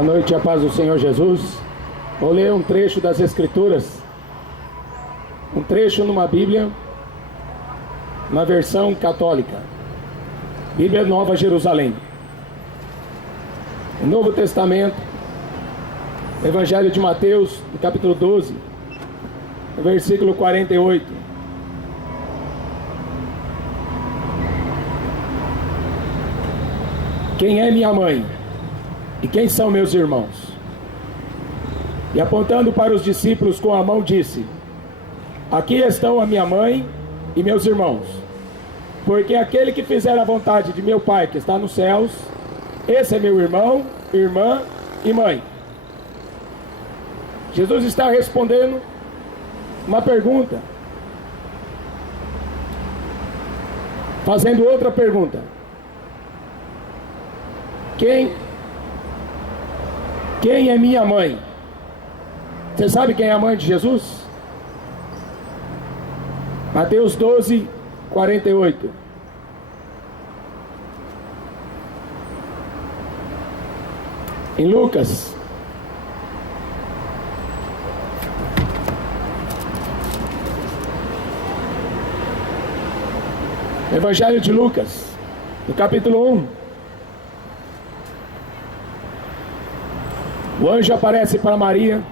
Boa noite, a paz do Senhor Jesus. Vou ler um trecho das Escrituras, um trecho numa Bíblia, na versão católica, Bíblia Nova Jerusalém. O Novo Testamento, Evangelho de Mateus, no capítulo 12, no versículo 48. Quem é minha mãe? E quem são meus irmãos? E apontando para os discípulos com a mão disse: aqui estão a minha mãe e meus irmãos. Porque aquele que fizer a vontade de meu Pai que está nos céus, esse é meu irmão, irmã e mãe. Jesus está respondendo uma pergunta, fazendo outra pergunta. Quem é minha mãe? Você sabe quem é a mãe de Jesus? Mateus 12, 48. Em Lucas, Evangelho de Lucas, no capítulo 1, o anjo aparece para Maria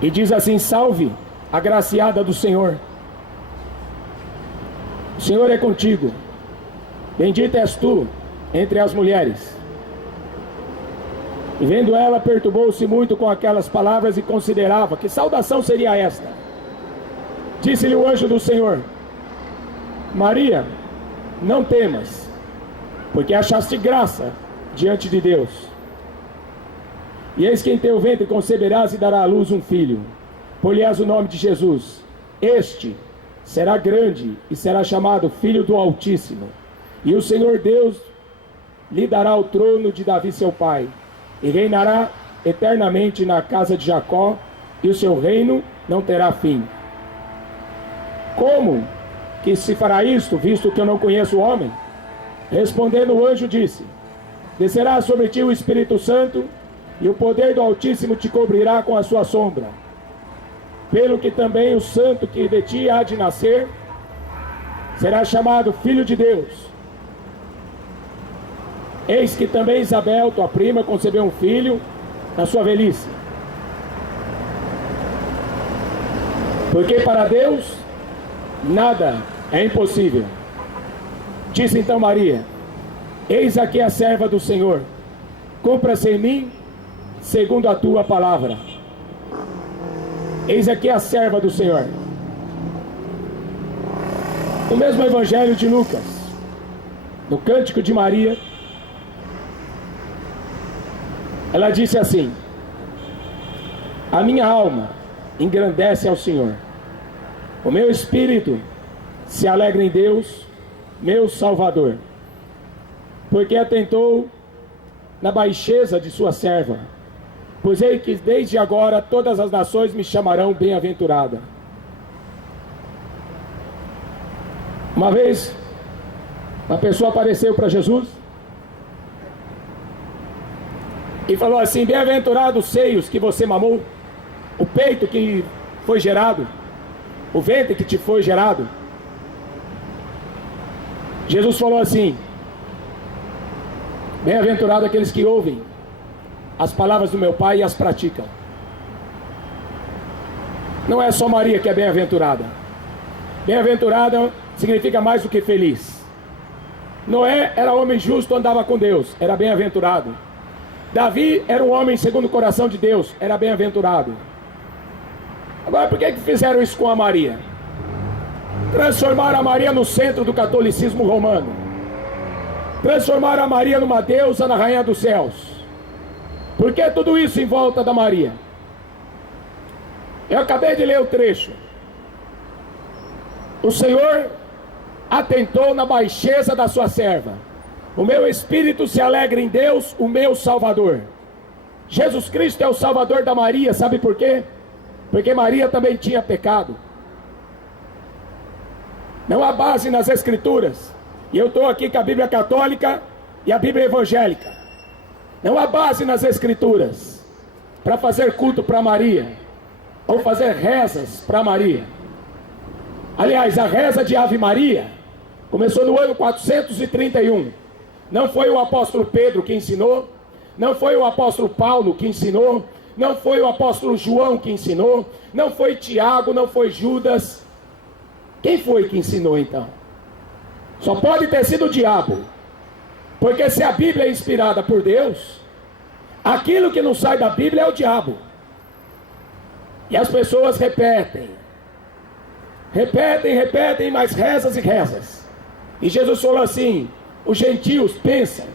e diz assim: salve, agraciada do Senhor, o Senhor é contigo, bendita és tu entre as mulheres. E vendo ela, perturbou-se muito com aquelas palavras e considerava que saudação seria esta. Disse-lhe o anjo do Senhor: Maria, não temas, porque achaste graça diante de Deus. E eis que em teu ventre conceberás e dará à luz um filho, por-lhe-ás o nome de Jesus. Este será grande e será chamado Filho do Altíssimo. E o Senhor Deus lhe dará o trono de Davi seu pai, e reinará eternamente na casa de Jacó, e o seu reino não terá fim. Como que se fará isto, visto que eu não conheço o homem? Respondendo o anjo disse: descerá sobre ti o Espírito Santo, e o poder do Altíssimo te cobrirá com a sua sombra. Pelo que também o santo que de ti há de nascer será chamado Filho de Deus. Eis que também Isabel, tua prima, concebeu um filho na sua velhice. Porque para Deus nada é impossível. Disse então Maria: eis aqui a serva do Senhor, cumpra-se em mim segundo a tua palavra. Eis aqui a serva do Senhor. No mesmo Evangelho de Lucas, no Cântico de Maria, ela disse assim: a minha alma engrandece ao Senhor, o meu espírito se alegra em Deus, meu Salvador, porque atentou na baixeza de sua serva. Pois ei que desde agora todas as nações me chamarão bem-aventurada. Uma vez, uma pessoa apareceu para Jesus e falou assim: bem-aventurados os seios que você mamou, o peito que foi gerado, o ventre que te foi gerado. Jesus falou assim: bem-aventurado aqueles que ouvem as palavras do meu Pai e as praticam. Não é só Maria que é bem-aventurada. Bem-aventurada significa mais do que feliz. Noé era homem justo, andava com Deus, era bem-aventurado. Davi era um homem segundo o coração de Deus, era bem-aventurado. Agora, por que fizeram isso com a Maria? Transformaram a Maria no centro do catolicismo romano. Transformaram a Maria numa deusa, na rainha dos céus. Por que tudo isso em volta da Maria? Eu acabei de ler o trecho. O Senhor atentou na baixeza da sua serva. O meu espírito se alegra em Deus, o meu Salvador. Jesus Cristo é o Salvador da Maria, sabe por quê? Porque Maria também tinha pecado. Não há base nas Escrituras. E eu estou aqui com a Bíblia Católica e a Bíblia Evangélica. Não há base nas Escrituras para fazer culto para Maria, ou fazer rezas para Maria. Aliás, a reza de Ave Maria começou no ano 431. Não foi o apóstolo Pedro que ensinou, não foi o apóstolo Paulo que ensinou, não foi o apóstolo João que ensinou, não foi Tiago, não foi Judas. Quem foi que ensinou então? Só pode ter sido o diabo. Porque se a Bíblia é inspirada por Deus, aquilo que não sai da Bíblia é o diabo. E as pessoas repetem, mas rezas e rezas. E Jesus falou assim: os gentios pensam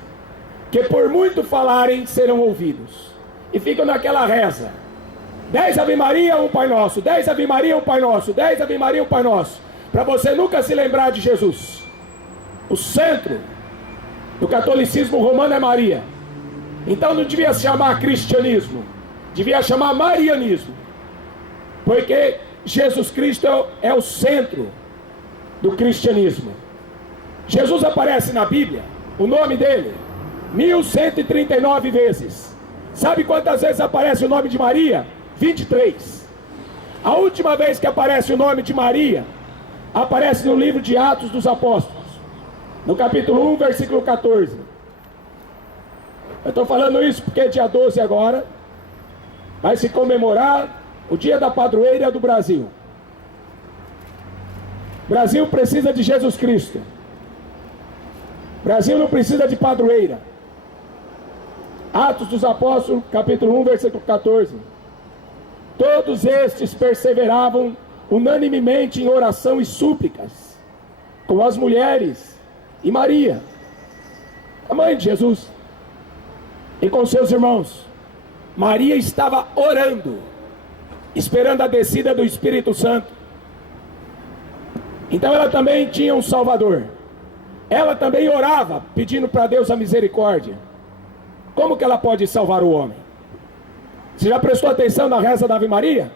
que por muito falarem serão ouvidos, e ficam naquela reza: 10 Ave Maria, um Pai Nosso, 10 Ave Maria, um Pai Nosso, 10 Ave Maria, um Pai Nosso, para você nunca se lembrar de Jesus. O centro do catolicismo romano é Maria. Então não devia se chamar cristianismo, devia chamar marianismo, porque Jesus Cristo é o centro do cristianismo. Jesus aparece na Bíblia, o nome dele, 1139 vezes. Sabe quantas vezes aparece o nome de Maria? 23. A última vez que aparece o nome de Maria, aparece no livro de Atos dos Apóstolos, no capítulo 1, versículo 14. Eu estou falando isso porque dia 12 agora vai se comemorar o dia da padroeira do Brasil. O Brasil precisa de Jesus Cristo. O Brasil não precisa de padroeira. Atos dos Apóstolos, capítulo 1, versículo 14. Todos estes perseveravam unanimemente em oração e súplicas com as mulheres e Maria, a mãe de Jesus, e com seus irmãos. Maria estava orando, esperando a descida do Espírito Santo. Então ela também tinha um Salvador. Ela também orava, pedindo para Deus a misericórdia. Como que ela pode salvar o homem? Você já prestou atenção na reza da Ave Maria?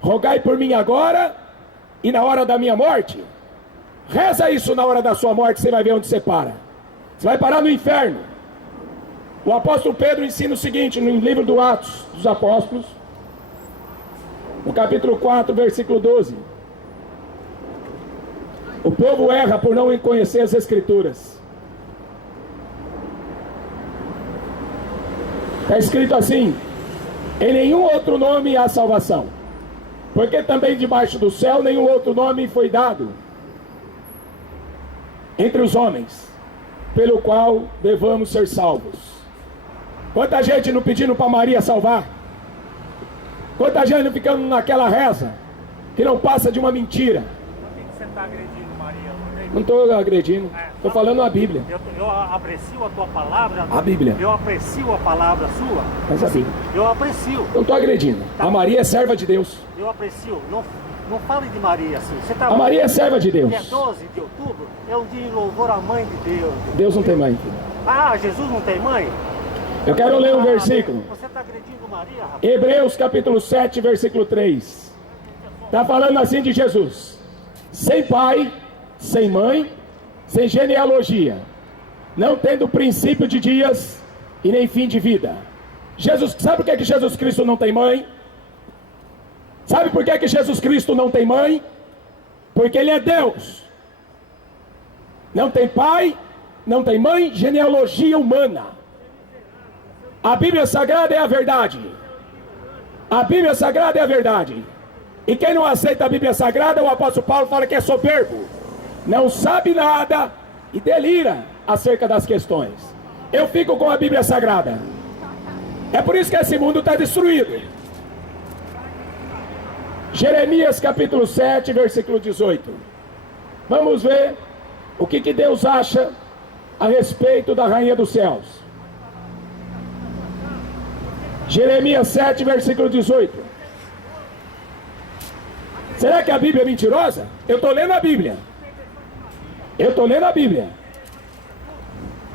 Rogai por mim agora e na hora da minha morte. Reza isso na hora da sua morte, você vai ver onde você para. Você vai parar no inferno. O apóstolo Pedro ensina o seguinte no livro do Atos dos Apóstolos, no capítulo 4, versículo 12. O povo erra por não conhecer as Escrituras. Está escrito assim: em nenhum outro nome há salvação, porque também debaixo do céu nenhum outro nome foi dado entre os homens, pelo qual devamos ser salvos. Quanta gente não pedindo para Maria salvar? Quanta gente não ficando naquela reza que não passa de uma mentira? Por que você está agredindo Maria? Não estou agredindo, estou falando a Bíblia. Eu aprecio a tua palavra. A Bíblia. Eu aprecio a palavra sua. Mas a Bíblia. Eu aprecio. Não estou agredindo. A Maria é serva de Deus. Eu aprecio. Não fale de Maria assim. Você tá... A Maria é serva de Deus. Dia 12 de outubro é um dia de louvor à mãe de Deus. Deus não tem mãe. Ah, Jesus não tem mãe? Eu quero ler um versículo. Você está agredindo Maria, rapaz? Hebreus capítulo 7, versículo 3. Está falando assim de Jesus: sem pai, sem mãe, sem genealogia, não tendo princípio de dias e nem fim de vida. Jesus, sabe por que Jesus Cristo não tem mãe? Sabe por que Jesus Cristo não tem mãe? Porque Ele é Deus. Não tem pai, não tem mãe, genealogia humana. A Bíblia Sagrada é a verdade. A Bíblia Sagrada é a verdade. E quem não aceita a Bíblia Sagrada, o apóstolo Paulo fala que é soberbo, não sabe nada e delira acerca das questões. Eu fico com a Bíblia Sagrada. É por isso que esse mundo está destruído. Jeremias capítulo 7, versículo 18. Vamos ver o que Deus acha a respeito da rainha dos céus. Jeremias 7, versículo 18. Será que a Bíblia é mentirosa? Eu estou lendo a Bíblia. Eu estou lendo a Bíblia.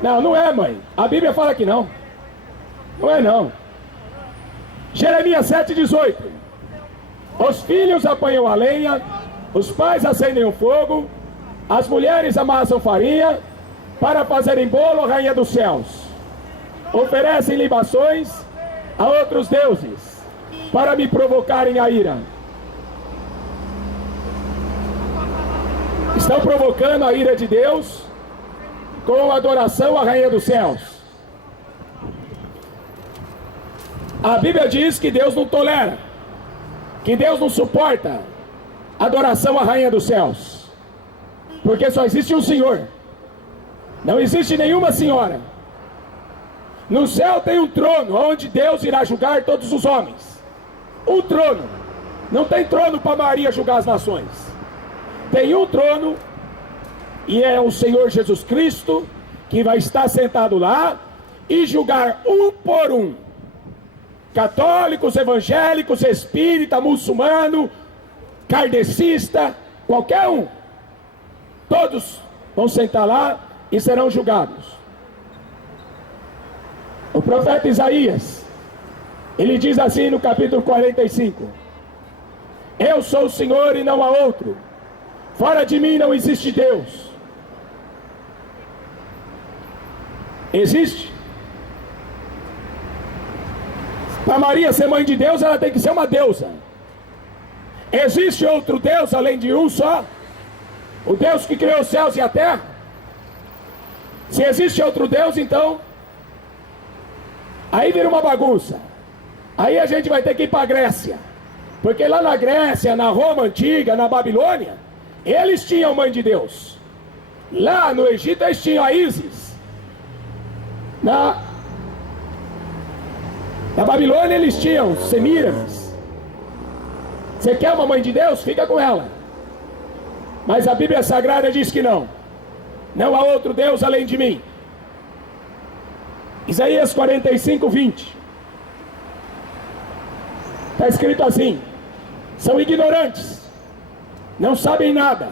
Não, não é, mãe. A Bíblia fala que não. Não é, não. Jeremias 7, 18. Os filhos apanham a lenha, os pais acendem o fogo, as mulheres amassam farinha, para fazerem bolo à rainha dos céus. oferecem libações a outros deuses para me provocarem a ira. Estão provocando a ira de Deus com adoração à Rainha dos Céus. A Bíblia diz que Deus não tolera, que Deus não suporta adoração à Rainha dos Céus, porque só existe um Senhor, não existe nenhuma senhora. No céu tem um trono, onde Deus irá julgar todos os homens. Um trono. Não tem trono para Maria julgar as nações. Tem um trono, e é o Senhor Jesus Cristo, que vai estar sentado lá e julgar um por um. Católicos, evangélicos, espírita, muçulmano, kardecista, qualquer um. Todos vão sentar lá e serão julgados. O profeta Isaías, ele diz assim no capítulo 45: eu sou o Senhor e não há outro, fora de mim não existe Deus. Existe? Para Maria ser mãe de Deus, ela tem que ser uma deusa. Existe outro Deus além de um só? O Deus que criou os céus e a terra? Se existe outro Deus, então aí vira uma bagunça. Aí a gente vai ter que ir para a Grécia, porque lá na Grécia, na Roma antiga, na Babilônia, eles tinham mãe de Deus. Lá no Egito eles tinham a Ísis. Na Babilônia eles tinham Semíramis. Você quer uma mãe de Deus? Fica com ela. Mas a Bíblia Sagrada diz que não. Não há outro Deus além de mim. Isaías 45, 20. Está escrito assim: são ignorantes, não sabem nada,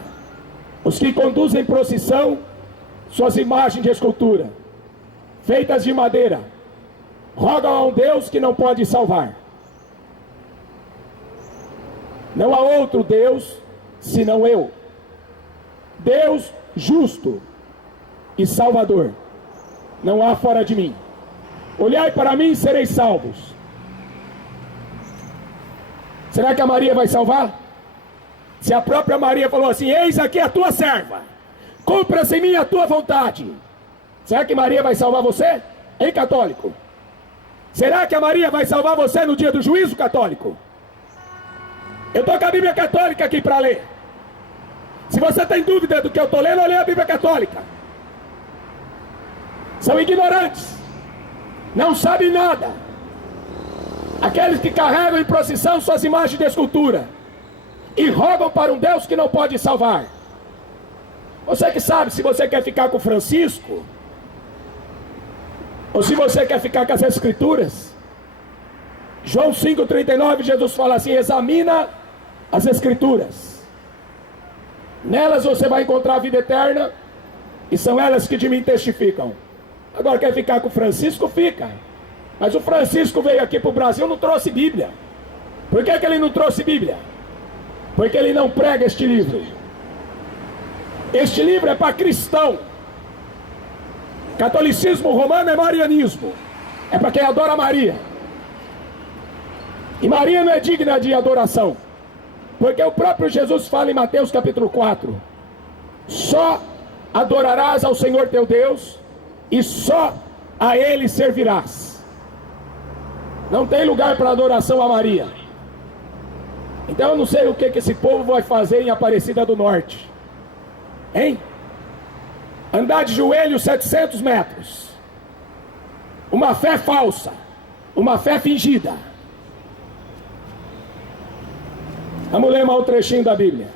os que conduzem em procissão suas imagens de escultura, feitas de madeira, rogam a um Deus que não pode salvar. Não há outro Deus senão eu, Deus justo e salvador. Não há fora de mim. Olhai para mim e sereis salvos. Será que a Maria vai salvar? Se a própria Maria falou assim: eis aqui a tua serva, cumpra-se em mim a tua vontade. Será que Maria vai salvar você? Hein, católico? Será que a Maria vai salvar você no dia do juízo, católico? Eu estou com a Bíblia Católica aqui para ler. Se você tem dúvida do que eu estou lendo, eu leio a Bíblia Católica. São ignorantes, não sabem nada. Aqueles que carregam em procissão suas imagens de escultura e rogam para um Deus que não pode salvar. Você que sabe se você quer ficar com Francisco ou se você quer ficar com as Escrituras. João 5,39, Jesus fala assim: examina as Escrituras, nelas você vai encontrar a vida eterna, e são elas que de mim testificam. Agora, quer ficar com o Francisco? Fica. Mas o Francisco veio aqui para o Brasil, não trouxe Bíblia. Por que ele não trouxe Bíblia? Porque ele não prega este livro. Este livro é para cristão. Catolicismo romano é marianismo, é para quem adora Maria. E Maria não é digna de adoração, porque o próprio Jesus fala em Mateus capítulo 4: só adorarás ao Senhor teu Deus e só a Ele servirás. Não tem lugar para adoração a Maria. Então eu não sei o que esse povo vai fazer em Aparecida do Norte, hein? Andar de joelho 700 metros. Uma fé falsa, uma fé fingida. Vamos ler mais um trechinho da Bíblia.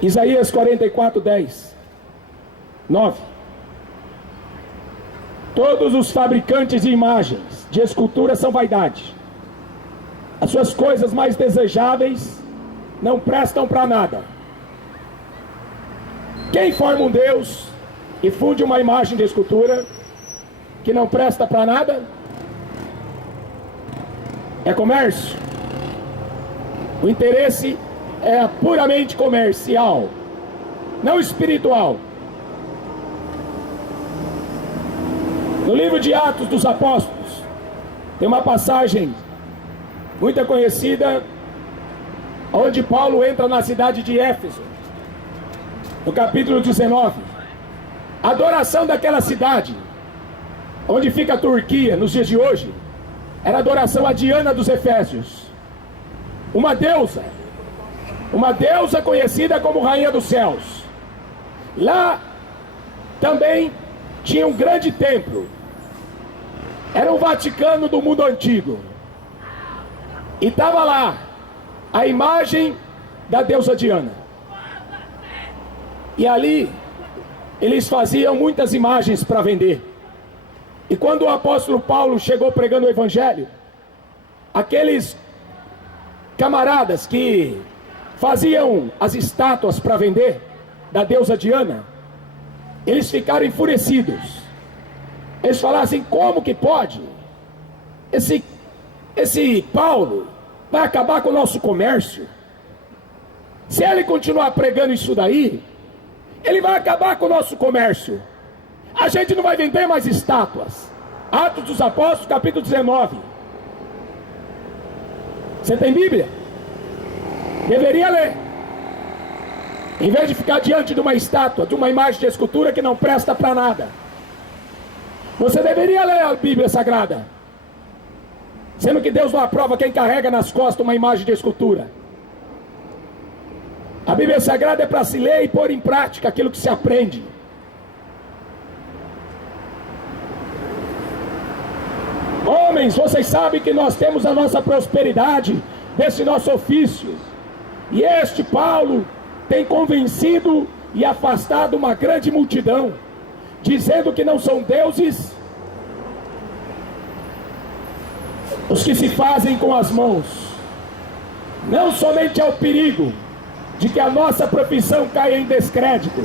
Isaías 44, 10, 9. Todos os fabricantes de imagens, de escultura, são vaidade. As suas coisas mais desejáveis não prestam para nada. Quem forma um Deus e funde uma imagem de escultura que não presta para nada? É comércio? O interesse é puramente comercial, não espiritual. No livro de Atos dos Apóstolos, tem uma passagem muito conhecida, onde Paulo entra na cidade de Éfeso, no capítulo 19. A adoração daquela cidade, onde fica a Turquia nos dias de hoje, era a adoração a Diana dos Efésios, uma deusa conhecida como Rainha dos Céus. Lá também tinha um grande templo, era o Vaticano do mundo antigo, e estava lá a imagem da deusa Diana. E ali eles faziam muitas imagens para vender. E quando o apóstolo Paulo chegou pregando o evangelho, aqueles camaradas que faziam as estátuas para vender da deusa Diana, eles ficaram enfurecidos. Eles falaram assim: como que pode? Esse Paulo vai acabar com o nosso comércio. Se ele continuar pregando isso daí, ele vai acabar com o nosso comércio. A gente não vai vender mais estátuas. Atos dos Apóstolos, capítulo 19. Você tem Bíblia? Deveria ler. Em vez de ficar diante de uma estátua, de uma imagem de escultura que não presta para nada, você deveria ler a Bíblia Sagrada. Sendo que Deus não aprova quem carrega nas costas uma imagem de escultura. A Bíblia Sagrada é para se ler e pôr em prática aquilo que se aprende. Homens, vocês sabem que nós temos a nossa prosperidade desse nosso ofício. E este Paulo tem convencido e afastado uma grande multidão, dizendo que não são deuses os que se fazem com as mãos. Não somente é o perigo de que a nossa profissão caia em descrédito,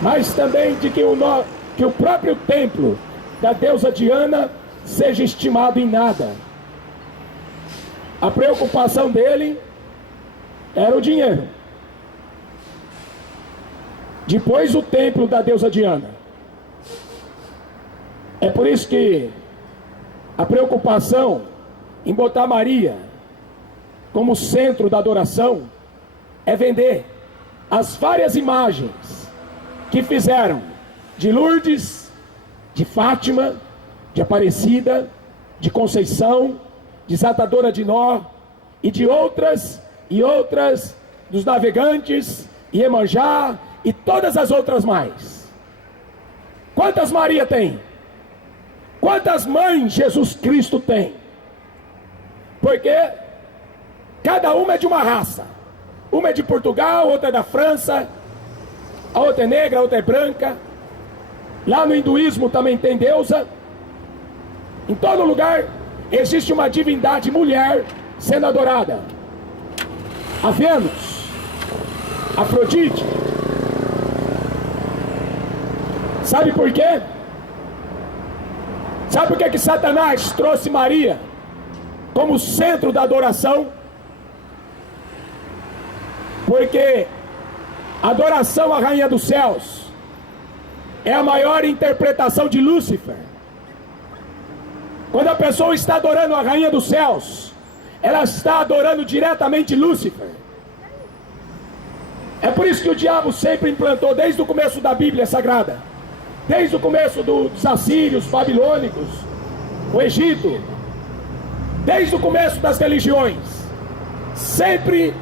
mas também de que o próprio templo da deusa Diana seja estimado em nada. A preocupação dele era o dinheiro. Depois o templo da deusa Diana. É por isso que a preocupação em botar Maria como centro da adoração é vender as várias imagens que fizeram de Lourdes, de Fátima, de Aparecida, de Conceição, desatadora de Nó, e de outras dos navegantes, Iemanjá e todas as outras mais. Quantas Maria tem? Quantas mães Jesus Cristo tem? Porque cada uma é de uma raça. Uma é de Portugal, outra é da França, a outra é negra, a outra é branca. Lá no hinduísmo também tem deusa. Em todo lugar existe uma divindade mulher sendo adorada. A Vênus, Afrodite. Sabe por quê? Sabe por que Satanás trouxe Maria como centro da adoração? Porque a adoração à Rainha dos Céus é a maior interpretação de Lúcifer. Quando a pessoa está adorando a Rainha dos Céus, ela está adorando diretamente Lúcifer. É por isso que o diabo sempre implantou, desde o começo da Bíblia Sagrada, desde o começo dos assírios, babilônicos, o Egito, desde o começo das religiões, sempre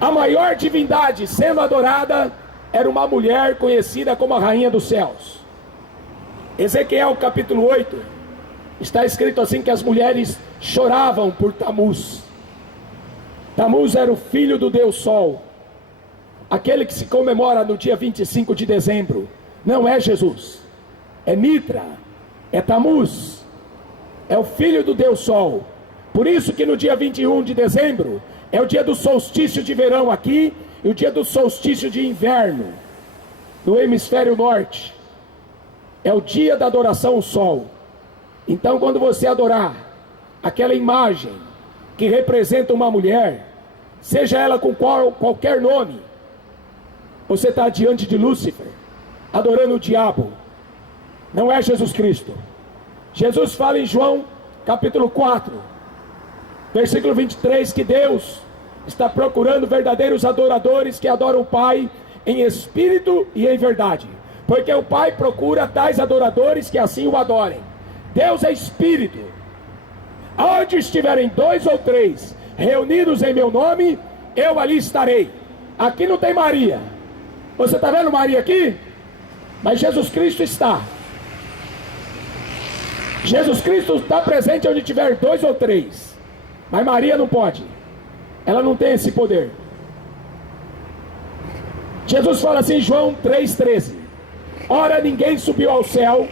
a maior divindade sendo adorada era uma mulher conhecida como a Rainha dos Céus. Ezequiel capítulo 8, está escrito assim que as mulheres choravam por Tamuz. Tamuz era o filho do Deus Sol, aquele que se comemora no dia 25 de dezembro. Não é Jesus, é Mitra, é Tamuz, é o filho do Deus Sol. Por isso que no dia 21 de dezembro é o dia do solstício de verão aqui e o dia do solstício de inverno no hemisfério norte. É o dia da adoração ao sol. Então, quando você adorar aquela imagem que representa uma mulher, seja ela com qualquer nome, você está diante de Lúcifer, adorando o diabo. Não é Jesus Cristo. Jesus fala em João capítulo 4, versículo 23, que Deus está procurando verdadeiros adoradores que adoram o Pai em espírito e em verdade, porque o Pai procura tais adoradores que assim o adorem. Deus é espírito. Onde estiverem 2 ou 3 reunidos em meu nome, eu ali estarei. Aqui não tem Maria. Você está vendo Maria aqui? Mas Jesus Cristo está. Jesus Cristo está presente onde tiver 2 ou 3. Mas Maria não pode. Ela não tem esse poder. Jesus fala assim em João 3,13: ora, ninguém subiu ao céu,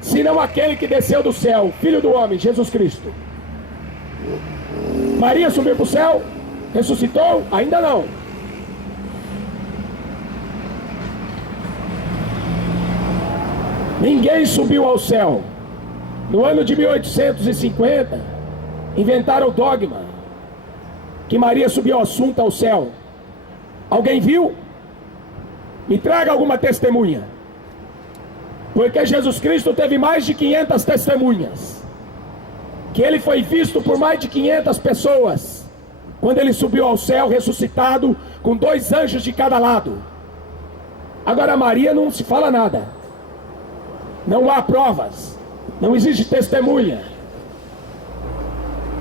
senão aquele que desceu do céu, Filho do homem, Jesus Cristo. Maria subiu para o céu? Ressuscitou? Ainda não. Ninguém subiu ao céu. No ano de 1850, inventaram o dogma que Maria subiu assunto ao céu. Alguém viu? Me traga alguma testemunha. Porque Jesus Cristo teve mais de 500 testemunhas, que ele foi visto por mais de 500 pessoas, quando ele subiu ao céu ressuscitado, com 2 anjos de cada lado. Agora Maria não se fala nada. Não há provas. Não existe testemunha.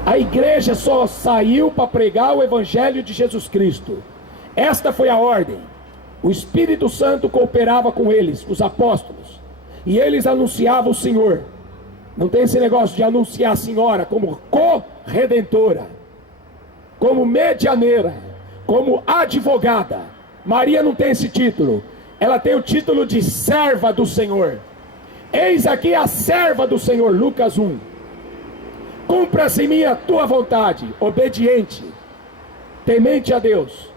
A igreja só saiu para pregar o evangelho de Jesus Cristo. Esta foi a ordem. O Espírito Santo cooperava com eles, os apóstolos, e eles anunciavam o Senhor. Não tem esse negócio de anunciar a senhora como corredentora, como medianeira, como advogada. Maria não tem esse título. Ela tem o título de serva do Senhor. Eis aqui a serva do Senhor, Lucas 1. Cumpra-se em mim a tua vontade, obediente, temente a Deus.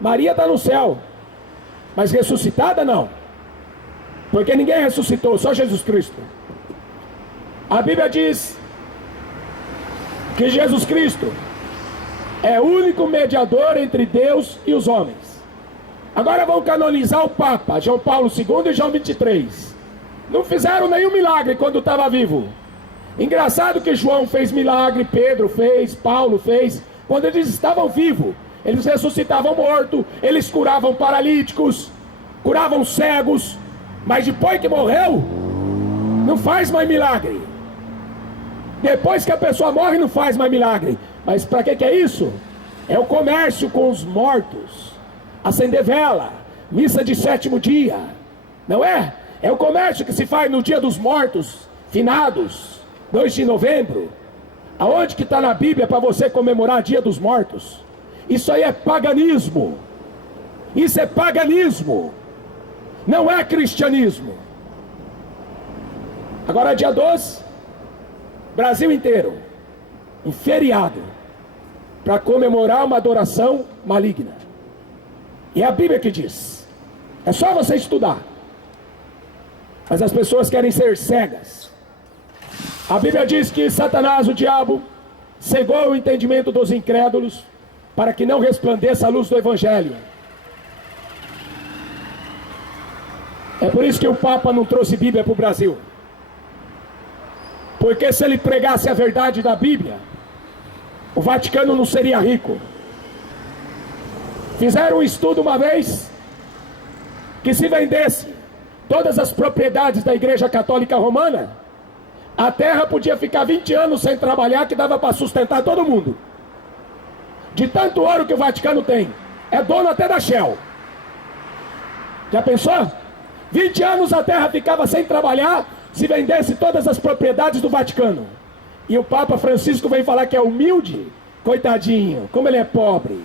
Maria está no céu, mas ressuscitada não, porque ninguém ressuscitou, só Jesus Cristo. A Bíblia diz que Jesus Cristo é o único mediador entre Deus e os homens. Agora vão canonizar o Papa João Paulo II e João 23. Não fizeram nenhum milagre quando estava vivo. Engraçado que João fez milagre, Pedro fez, Paulo fez, quando eles estavam vivos. Eles ressuscitavam morto, eles curavam paralíticos, curavam cegos, mas depois que morreu, não faz mais milagre. Depois que a pessoa morre, não faz mais milagre. Mas para que é isso? É o comércio com os mortos, acender vela, missa de 7º dia, não é? É o comércio que se faz no dia dos mortos, finados, 2 de novembro. Aonde que está na Bíblia para você comemorar dia dos mortos? Isso aí é paganismo. Isso é paganismo. Não é cristianismo. Agora dia 12, Brasil inteiro, um feriado, para comemorar uma adoração maligna. E é a Bíblia que diz. É só você estudar. Mas as pessoas querem ser cegas. A Bíblia diz que Satanás, o diabo, cegou o entendimento dos incrédulos, para que não resplandeça a luz do Evangelho. É por isso que o Papa não trouxe Bíblia para o Brasil. Porque se ele pregasse a verdade da Bíblia, o Vaticano não seria rico. Fizeram um estudo uma vez, que se vendesse todas as propriedades da Igreja Católica Romana, a terra podia ficar 20 anos sem trabalhar, que dava para sustentar todo mundo. De tanto ouro que o Vaticano tem. É dono até da Shell. Já pensou? 20 anos a terra ficava sem trabalhar, se vendesse todas as propriedades do Vaticano. E o Papa Francisco vem falar que é humilde. Coitadinho, como ele é pobre.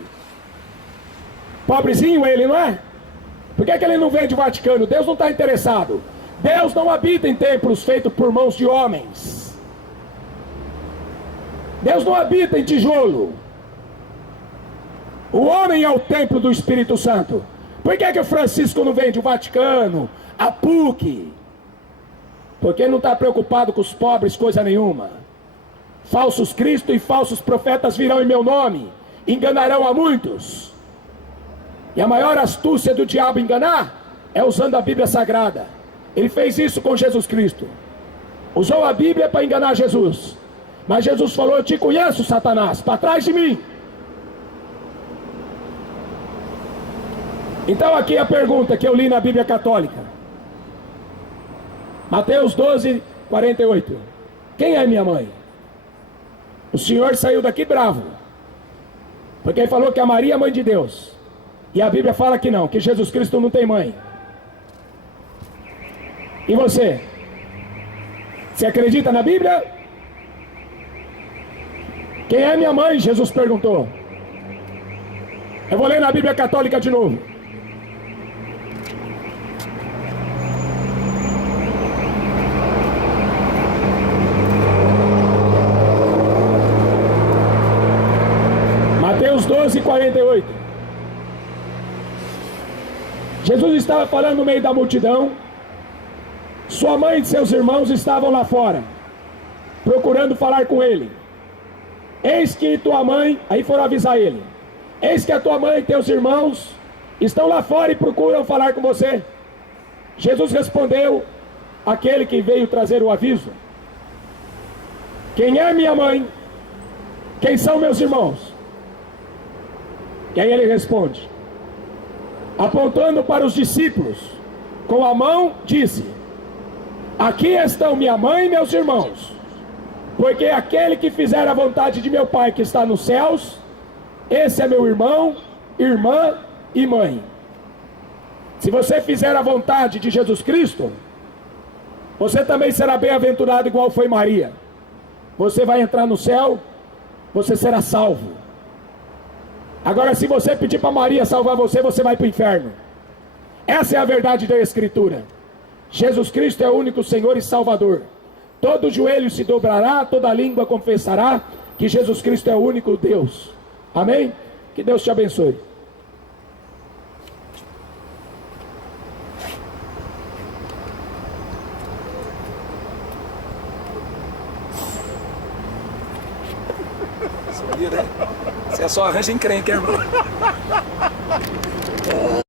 Pobrezinho ele, não é? Por que ele não vende o Vaticano? Deus não está interessado. Deus não habita em templos feitos por mãos de homens. Deus não habita em tijolo. O homem é o templo do Espírito Santo. Por que o Francisco não vende o Vaticano, a PUC? Porque não está preocupado com os pobres, coisa nenhuma. Falsos cristos e falsos profetas virão em meu nome, enganarão a muitos. E a maior astúcia do diabo enganar é usando a Bíblia Sagrada. Ele fez isso com Jesus Cristo. Usou a Bíblia para enganar Jesus. Mas Jesus falou: eu te conheço, Satanás, para trás de mim. Então aqui a pergunta que eu li na Bíblia Católica. Mateus 12, 48. Quem é minha mãe? O Senhor saiu daqui bravo, porque ele falou que a Maria é mãe de Deus. E a Bíblia fala que não, que Jesus Cristo não tem mãe. E você? Você acredita na Bíblia? Quem é minha mãe? Jesus perguntou. Eu vou ler na Bíblia Católica de novo. Mateus 12, 48. Jesus estava falando no meio da multidão. Sua mãe e seus irmãos estavam lá fora, procurando falar com ele. Eis que tua mãe, aí foram avisar ele, eis que a tua mãe e teus irmãos estão lá fora e procuram falar com você. Jesus respondeu àquele que veio trazer o aviso: quem é minha mãe? Quem são meus irmãos? E aí ele responde, apontando para os discípulos, com a mão disse: aqui estão minha mãe e meus irmãos, porque aquele que fizer a vontade de meu Pai que está nos céus, esse é meu irmão, irmã e mãe. Se você fizer a vontade de Jesus Cristo, você também será bem-aventurado igual foi Maria. Você vai entrar no céu, você será salvo. Agora, se você pedir para Maria salvar você, você vai para o inferno. Essa é a verdade da Escritura. Jesus Cristo é o único Senhor e Salvador. Todo joelho se dobrará, toda língua confessará que Jesus Cristo é o único Deus. Amém? Que Deus te abençoe. Você é só arranja encrenca, irmão.